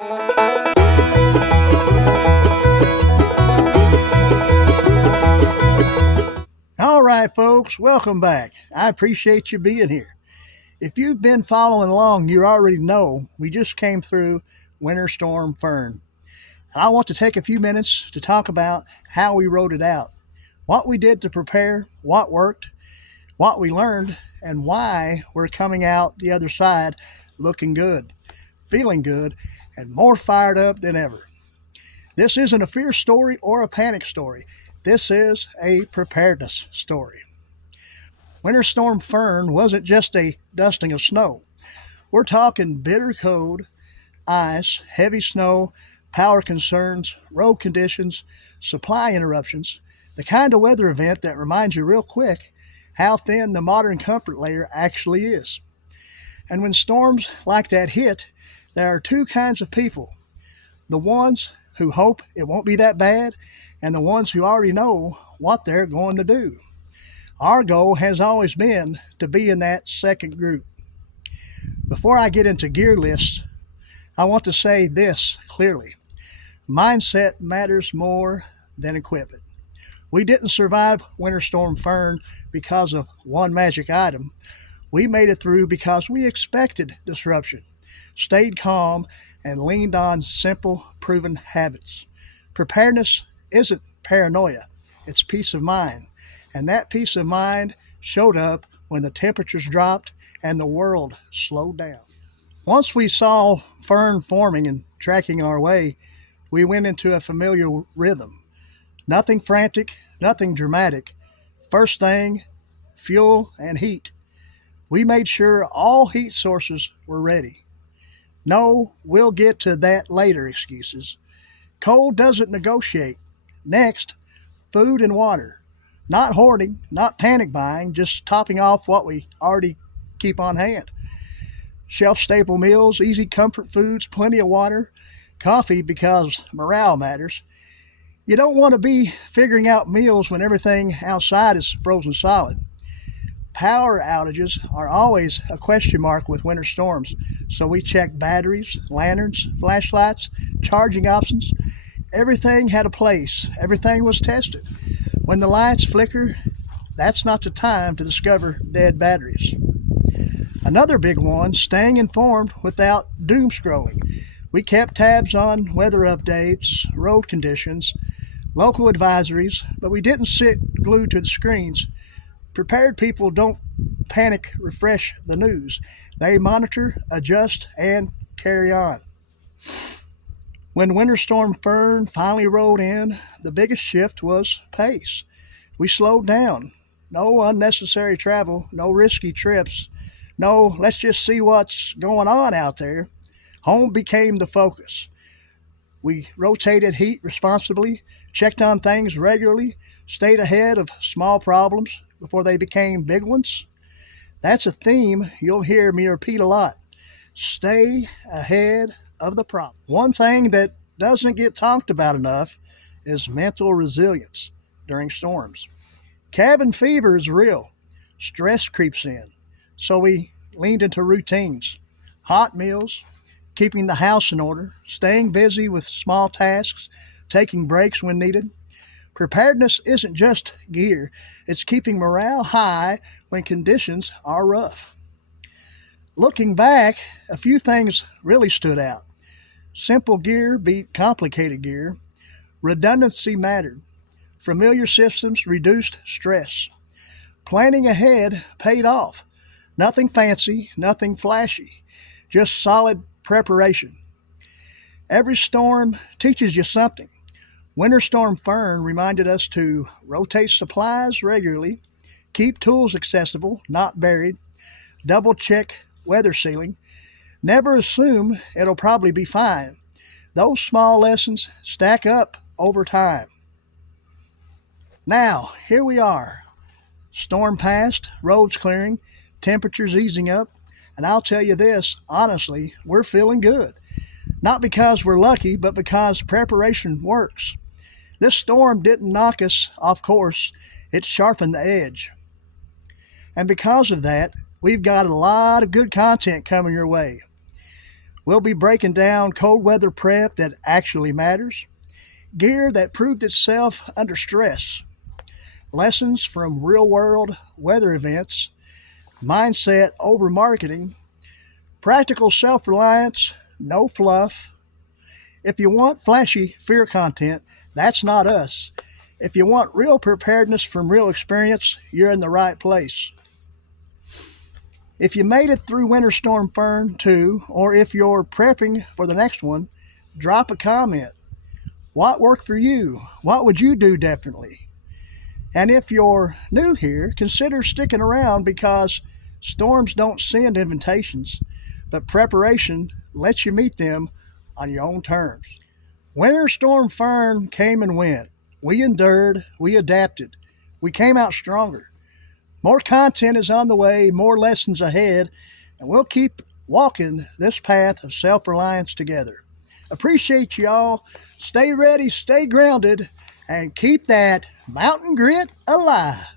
All right, folks, welcome back. I appreciate you being here. If you've been following along, you already know we just came through Winter Storm Fern. And I want to take a few minutes to talk about how we rode it out, what we did to prepare, what worked, what we learned, and why we're coming out the other side looking good, feeling good, and more fired up than ever. This isn't a fear story or a panic story. This is a preparedness story. Winter Storm Fern wasn't just a dusting of snow. We're talking bitter cold, ice, heavy snow, power concerns, road conditions, supply interruptions, the kind of weather event that reminds you real quick how thin the modern comfort layer actually is. And when storms like that hit, there are two kinds of people. The ones who hope it won't be that bad, and the ones who already know what they're going to do. Our goal has always been to be in that second group. Before I get into gear lists, I want to say this clearly. Mindset matters more than equipment. We didn't survive Winter Storm Fern because of one magic item. We made it through because we expected disruption, stayed calm, and leaned on simple, proven habits. Preparedness isn't paranoia, it's peace of mind. And that peace of mind showed up when the temperatures dropped and the world slowed down. Once we saw fern forming and tracking our way, we went into a familiar rhythm. Nothing frantic, nothing dramatic. First thing, fuel and heat. We made sure all heat sources were ready. No, we'll get to that later excuses. Cold doesn't negotiate. Next, food and water. Not hoarding, not panic buying, just topping off what we already keep on hand. Shelf-stable meals, easy comfort foods, plenty of water, coffee because morale matters. You don't want to be figuring out meals when everything outside is frozen solid. Power outages are always a question mark with winter storms, so we checked batteries, lanterns, flashlights, charging options. Everything had a place. Everything was tested. When the lights flicker, that's not the time to discover dead batteries. Another big one, staying informed without doom scrolling. We kept tabs on weather updates, road conditions, local advisories, but we didn't sit glued to the screens. Prepared people don't panic refresh the news. They monitor, adjust, and carry on. When Winter Storm Fern finally rolled in, the biggest shift was pace. We slowed down. No unnecessary travel, no risky trips, no let's just see what's going on out there. Home became the focus. We rotated heat responsibly, checked on things regularly, stayed ahead of small problems before they became big ones. That's a theme you'll hear me repeat a lot. Stay ahead of the problem. One thing that doesn't get talked about enough is mental resilience during storms. Cabin fever is real. Stress creeps in. So we leaned into routines. Hot meals, keeping the house in order, staying busy with small tasks, taking breaks when needed. Preparedness isn't just gear. It's keeping morale high when conditions are rough. Looking back, a few things really stood out. Simple gear beat complicated gear. Redundancy mattered. Familiar systems reduced stress. Planning ahead paid off. Nothing fancy, nothing flashy, just solid preparation. Every storm teaches you something. Winter Storm Fern reminded us to rotate supplies regularly, keep tools accessible, not buried, double check weather sealing, never assume it'll probably be fine. Those small lessons stack up over time. Now, here we are. Storm passed, roads clearing, temperatures easing up, and I'll tell you this, honestly, we're feeling good. Not because we're lucky, but because preparation works. This storm didn't knock us off course, it sharpened the edge. And because of that, we've got a lot of good content coming your way. We'll be breaking down cold weather prep that actually matters, gear that proved itself under stress, lessons from real world weather events, mindset over marketing, practical self reliance, no fluff. If you want flashy fear content, that's not us. If you want real preparedness from real experience, you're in the right place. If you made it through Winter Storm Fern 2, or if you're prepping for the next one, drop a comment. What worked for you? What would you do differently? And if you're new here, consider sticking around because storms don't send invitations, but preparation lets you meet them on your own terms. Winter Storm Fern came and went. We endured, we adapted, we came out stronger. More content is on the way, more lessons ahead, and we'll keep walking this path of self-reliance together. Appreciate y'all. Stay ready, stay grounded, and keep that mountain grit alive.